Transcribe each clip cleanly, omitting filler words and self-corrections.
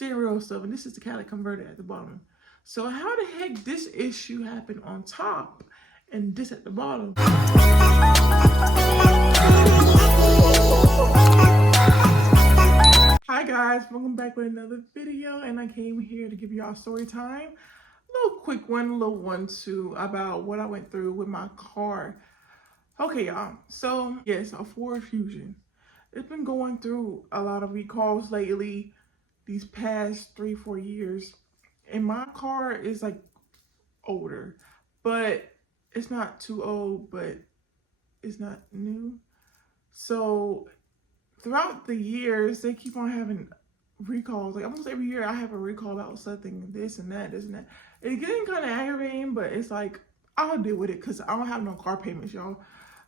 stereo stuff, and this is the catalytic converter at the bottom. So how the heck this issue happened on top and this at the bottom? Hi guys, welcome back with another video, and I came here to give y'all story time. A little quick one, little one too, about what I went through with my car. Okay, y'all. So yes, a Ford Fusion. It's been going through a lot of recalls lately, these past 3-4 years. And my car is like older, but it's not too old, but it's not new. So throughout the years, they keep on having recalls. Like almost every year I have a recall about something, this and that. It's getting kind of aggravating, but it's like, I'll deal with it because I don't have no car payments, y'all.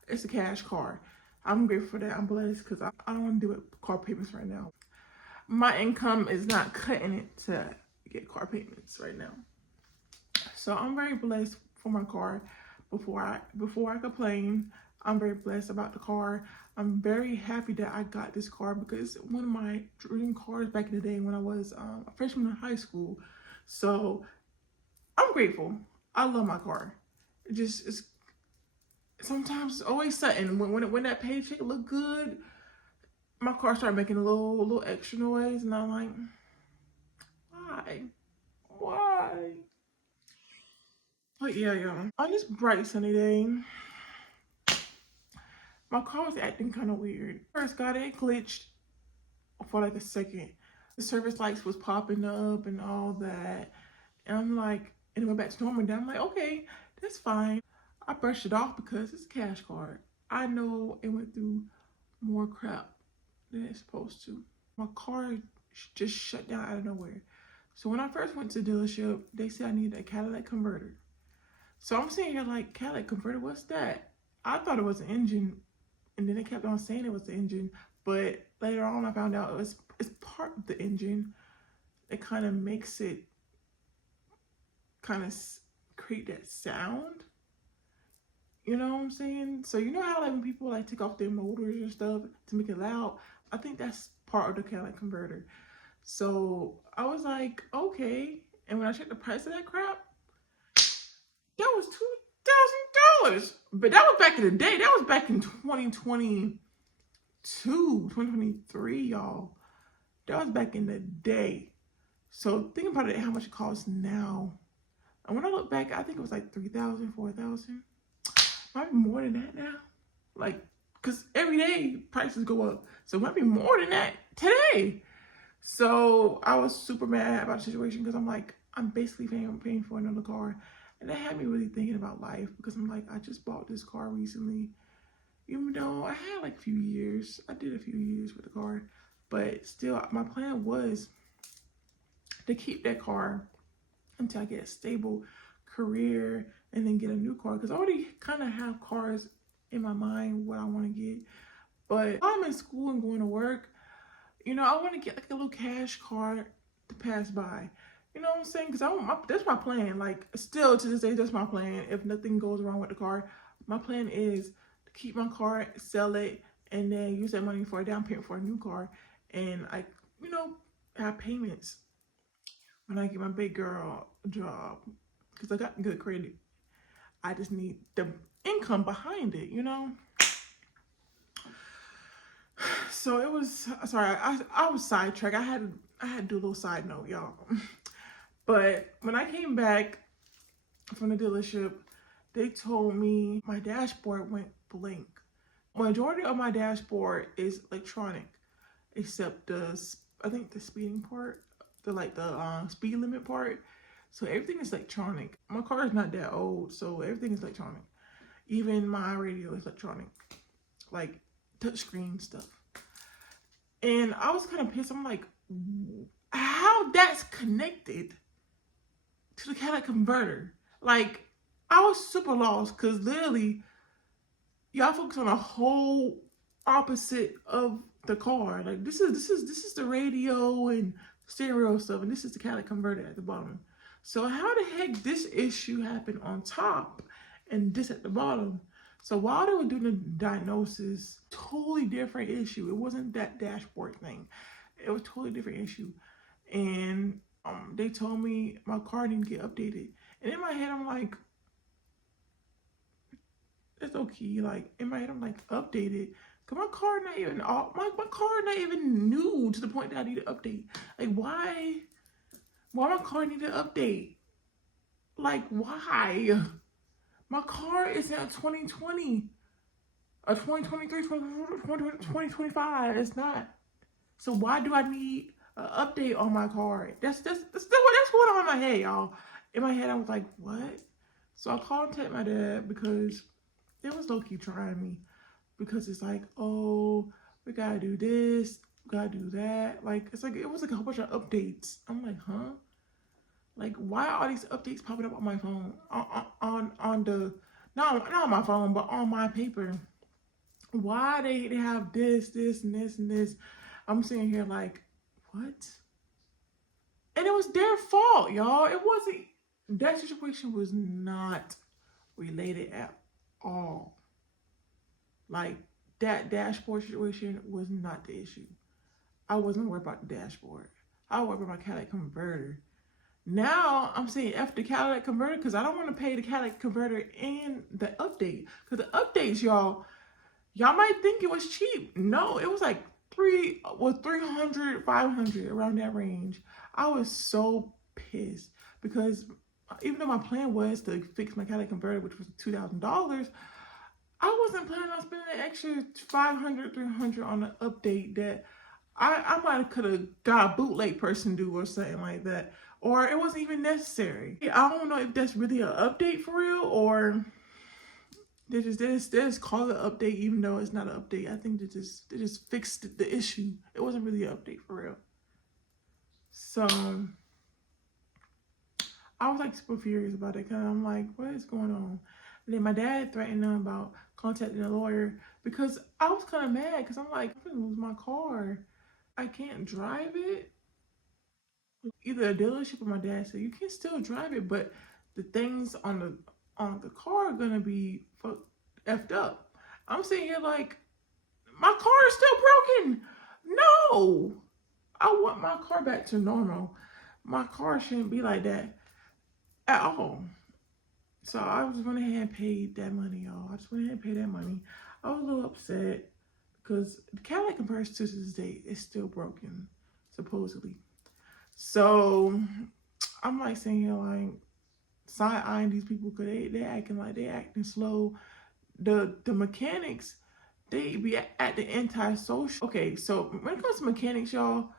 It's a cash car. I'm grateful for that. I'm blessed because I don't want to deal with car payments right now. My income is not cutting it to get car payments right now. So I'm very blessed for my car. Before I complain, I'm very blessed about the car. I'm very happy that I got this car because it's one of my dream cars back in the day when I was a freshman in high school. So I'm grateful. I love my car. It's sometimes it's always something when that paycheck look good, my car started making a little extra noise, and I'm like, why? But yeah, y'all. On this bright sunny day, my car was acting kind of weird. First got it glitched for like a second. The service lights was popping up and all that, and I'm like, and it went back to normal. And I'm like, okay, that's fine. I brushed it off because it's a cash card. I know it went through more crap than it's supposed to. My car just shut down out of nowhere. So when I first went to the dealership, they said I needed a catalytic converter. So I'm sitting here like, catalytic converter, what's that? I thought it was an engine, and then they kept on saying it was the engine. But later on, I found out it's part of the engine. It kind of makes it kind of create that sound. You know what I'm saying? So you know how like when people like take off their motors and stuff to make it loud? I think that's part of the catalytic converter. So I was like, okay. And when I checked the price of that crap, that was $2,000. But that was back in the day. That was back in 2022, 2023, y'all. That was back in the day. So think about it, how much it costs now. And when I look back, I think it was like $3,000, $4,000. Might be more than that now. Like, because every day prices go up. So it might be more than that today. So I was super mad about the situation because I'm like, I'm basically paying for another car. And that had me really thinking about life because I'm like, I just bought this car recently. Even though I had like a few years. I did a few years with the car. But still, my plan was to keep that car until I get a stable career and then get a new car, because I already kind of have cars in my mind what I want to get. But while I'm in school and going to work, you know, I want to get like a little cash car to pass by. You know what I'm saying? Because that's my plan. Like, still to this day, that's my plan. If nothing goes wrong with the car, my plan is to keep my car, sell it, and then use that money for a down payment for a new car. And I, you know, have payments when I get my big girl job, because I got good credit. I just need the income behind it, you know? So it was, sorry, I was sidetracked. I had to do a little side note, y'all. But when I came back from the dealership, they told me my dashboard went blank. Majority of my dashboard is electronic, except I think the speeding part, the speed limit part. So everything is electronic. My car is not that old, so everything is electronic. Even my radio is electronic, like touchscreen stuff. And I was kind of pissed. I'm like, how that's connected to the catalytic converter? Like, I was super lost because literally, y'all focus on a whole opposite of the car. Like, this is the radio and stereo stuff, and this is the catalytic converter at the bottom. So how the heck this issue happened on top and this at the bottom? So while they were doing the diagnosis, totally different issue. It wasn't that dashboard thing. It was a totally different issue. and they told me my car didn't get updated. And in my head, I'm like, it's okay. Like in my head, I'm like, updated. Cause my car not even my car not even new to the point that I need to update. Like why my car need to update? Like why? My car is at 2020, 2023, 2025. It's not. So why do I need an update on my car? That's going on in my head, y'all. In my head, I was like, what? So I contacted my dad because it was low key trying me. Because it's like, oh, we gotta do this, we gotta do that. Like it's like it was like a whole bunch of updates. I'm like, huh? Like why are all these updates popping up on my phone? On the not on my phone, but on my paper. Why they have this, and this, and this. I'm sitting here like, what? And it was their fault, y'all. It wasn't, that situation was not related at all. Like, that dashboard situation was not the issue. I wasn't worried about the dashboard. I was worried about my catalytic converter. Now I'm saying F the catalytic converter because I don't want to pay the catalytic converter and the update. Because the updates, y'all might think it was cheap. No, it was like 300, 500 around that range. I was so pissed because even though my plan was to fix my catalytic converter, which was $2,000, I wasn't planning on spending an extra 500, 300 on an update that I might have could have got a bootleg person do or something like that. Or it wasn't even necessary. I don't know if that's really an update for real or they just call it an update even though it's not an update. I think they just fixed the issue. It wasn't really an update for real. So I was like super furious about it because I'm like, what is going on? And then my dad threatened them about contacting a lawyer because I was kind of mad because I'm like, I'm gonna lose my car. I can't drive it. Either a dealership or my dad said you can still drive it, but the things on the car are gonna be effed up. I'm sitting here like my car is still broken. No, I want my car back to normal. My car shouldn't be like that at all. So I just went ahead and paid that money, y'all. I just went ahead and paid that money. I was a little upset because the Cadillac converter to this day is still broken, supposedly. So I'm like saying here like side eyeing these people because they acting like they acting slow. The mechanics, they be at the anti-social. Okay, so when it comes to mechanics, y'all,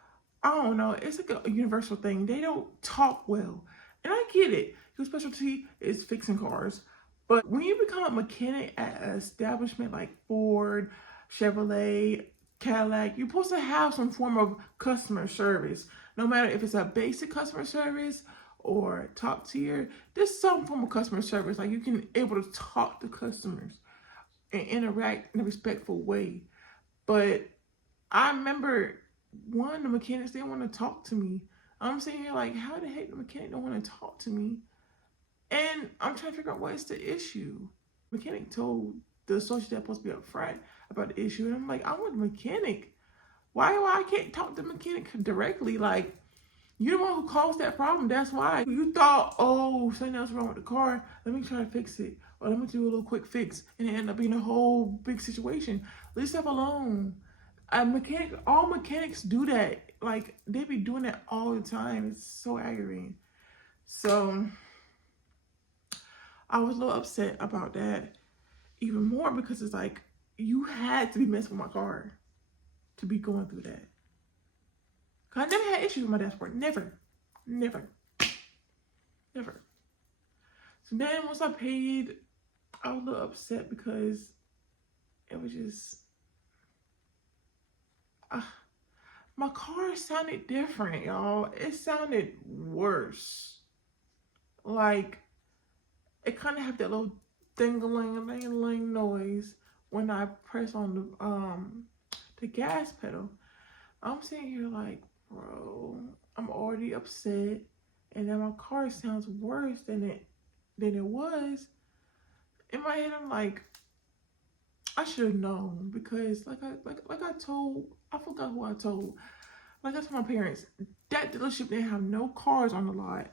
I don't know. It's like a universal thing. They don't talk well. And I get it. Your specialty is fixing cars. But when you become a mechanic at an establishment like Ford, Chevrolet, Cadillac, you're supposed to have some form of customer service. No matter if it's a basic customer service or top tier, there's some form of customer service. Like you can able to talk to customers and interact in a respectful way. But I remember the mechanics didn't want to talk to me. I'm sitting here like, how the heck the mechanic don't want to talk to me? And I'm trying to figure out what is the issue. Mechanic told the associate that's supposed to be upfront about the issue, and I'm like, I want the mechanic. Why I can't talk to the mechanic directly? Like, you're the one who caused that problem. That's why you thought, oh, something else wrong with the car. Let me try to fix it, or let me do a little quick fix, and it ended up being a whole big situation. Leave stuff alone. All mechanics do that. Like they be doing that all the time. It's so aggravating. So I was a little upset about that, even more because it's like you had to be messing with my car to be going through that. Cause I never had issues with my dashboard. Never, never, never. So then once I paid, I was a little upset because it was just my car sounded different, y'all. It sounded worse. Like it kind of had that little ding-a-ling noise when I press on the gas pedal. I'm sitting here like, bro, I'm already upset, and then my car sounds worse than it was. In my head, I'm like, I should have known because like I told, I forgot who I told. Like I told my parents, that dealership didn't have no cars on the lot.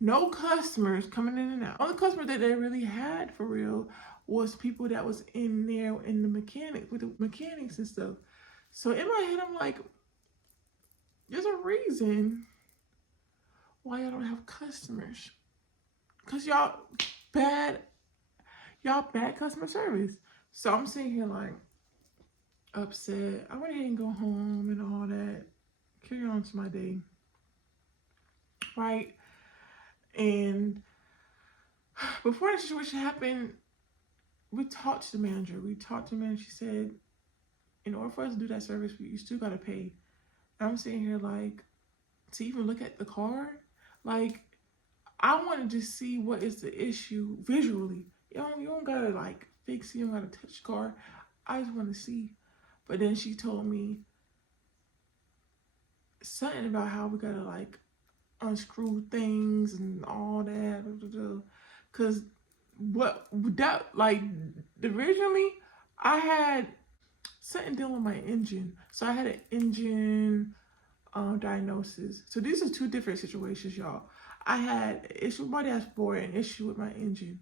No customers coming in and out. Only customer that they really had for real was people that was in there in the mechanic with the mechanics and stuff. So in my head, I'm like, there's a reason why y'all don't have customers. Cause bad, y'all bad customer service. So I'm sitting here like upset. I went ahead and go home and all that. Carry on to my day. Right. And before that situation happened, we talked to the manager. She said, in order for us to do that service, you still gotta pay. And I'm sitting here like, to even look at the car, like I wanted to see what is the issue visually. You don't gotta like fix it, you don't gotta touch the car. I just want to see. But then she told me something about how we gotta like unscrew things and all that. Cause what that like originally I had something dealing with my engine. So I had an engine diagnosis. So these are two different situations, y'all. I had an issue with my dashboard and an issue with my engine.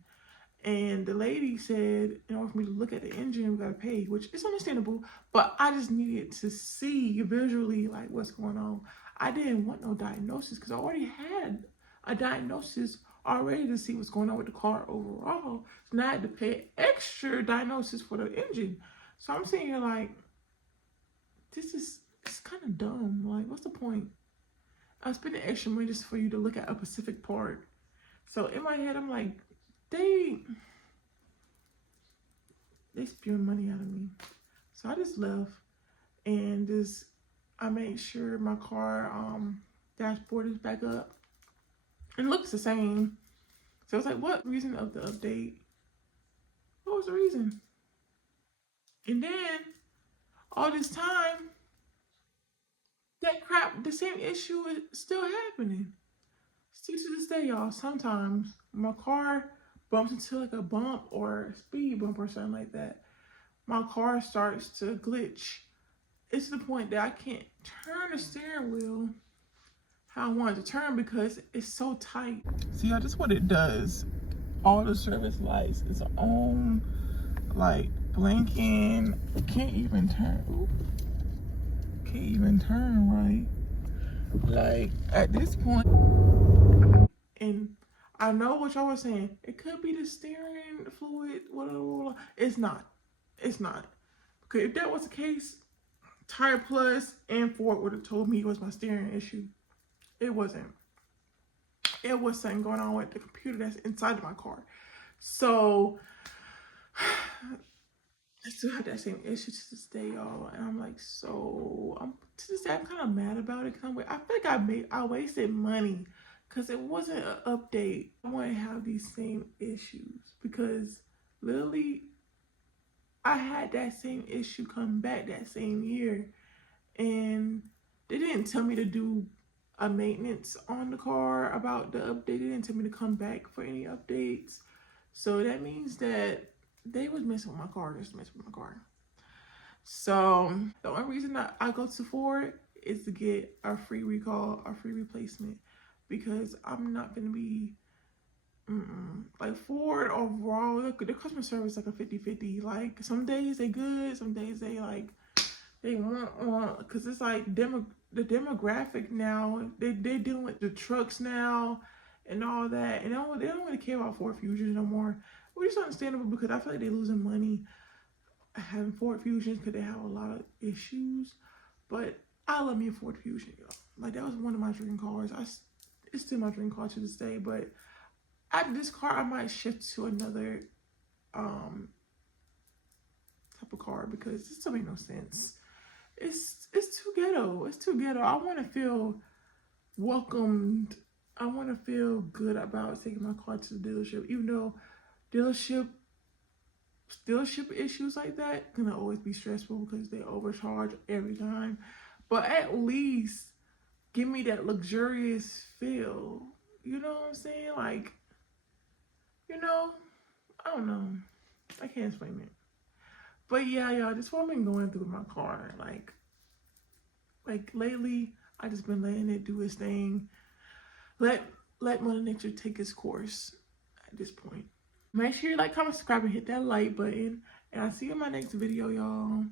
And the lady said, in order for me to look at the engine, we gotta pay, which is understandable, but I just needed to see visually like what's going on. I didn't want no diagnosis because I already had a diagnosis already to see what's going on with the car overall. So now I had to pay extra diagnosis for the engine. So I'm sitting here like, it's kind of dumb. Like, what's the point? I'm spending extra money just for you to look at a specific part. So in my head, I'm like, they spewing money out of me. So I just left and I made sure my car dashboard is back up. It looks the same. So I was like, what reason of the update? What was the reason? And then all this time, the same issue is still happening. Still to this day, y'all, sometimes my car bumps into like a bump or a speed bump or something like that, my car starts to glitch. It's to the point that I can't turn the steering wheel how I want it to turn because it's so tight. See, y'all, this is what it does. All the service lights is on, like blinking. Can't even turn. Ooh. Can't even turn right. Like at this point, and I know what y'all were saying. It could be the steering fluid. Whatever. It's not. It's not. Because if that was the case, Tire Plus and Ford would have told me it was my steering issue. It wasn't. It was something going on with the computer that's inside of my car. So I still have that same issue to this day, y'all. And I'm like, to this day, I'm kind of mad about it. Cause I feel like I wasted money because it wasn't an update. I want to have these same issues because literally I had that same issue come back that same year. And they didn't tell me to do a maintenance on the car about the update. They didn't tell me to come back for any updates. So that means that they was messing with my car, just messing with my car. So the only reason that I go to Ford is to get a free recall, a free replacement, because I'm not gonna be like Ford overall. The customer service is like a 50-50. Like some days they good, some days they like they want because it's like the demographic now. They're dealing with the trucks now and all that, and they don't really care about Ford Fusions no more, which is understandable because I feel like they're losing money having Ford Fusions because they have a lot of issues. But I love me a Ford Fusion, y'all. Like that was one of my dream cars. It's still my dream car to this day. But after this car, I might shift to another type of car because it still make no sense. It's too ghetto. It's too ghetto. I want to feel welcomed. I want to feel good about taking my car to the dealership, even though dealership issues like that gonna always be stressful because they overcharge every time. But at least give me that luxurious feel. You know what I'm saying? Like, I don't know. I can't explain it. But yeah, y'all, just what I've been going through with my car. Like, Like lately, I just been letting it do its thing. Let Mother Nature take its course at this point. Make sure you like, comment, subscribe, and hit that like button. And I'll see you in my next video, y'all.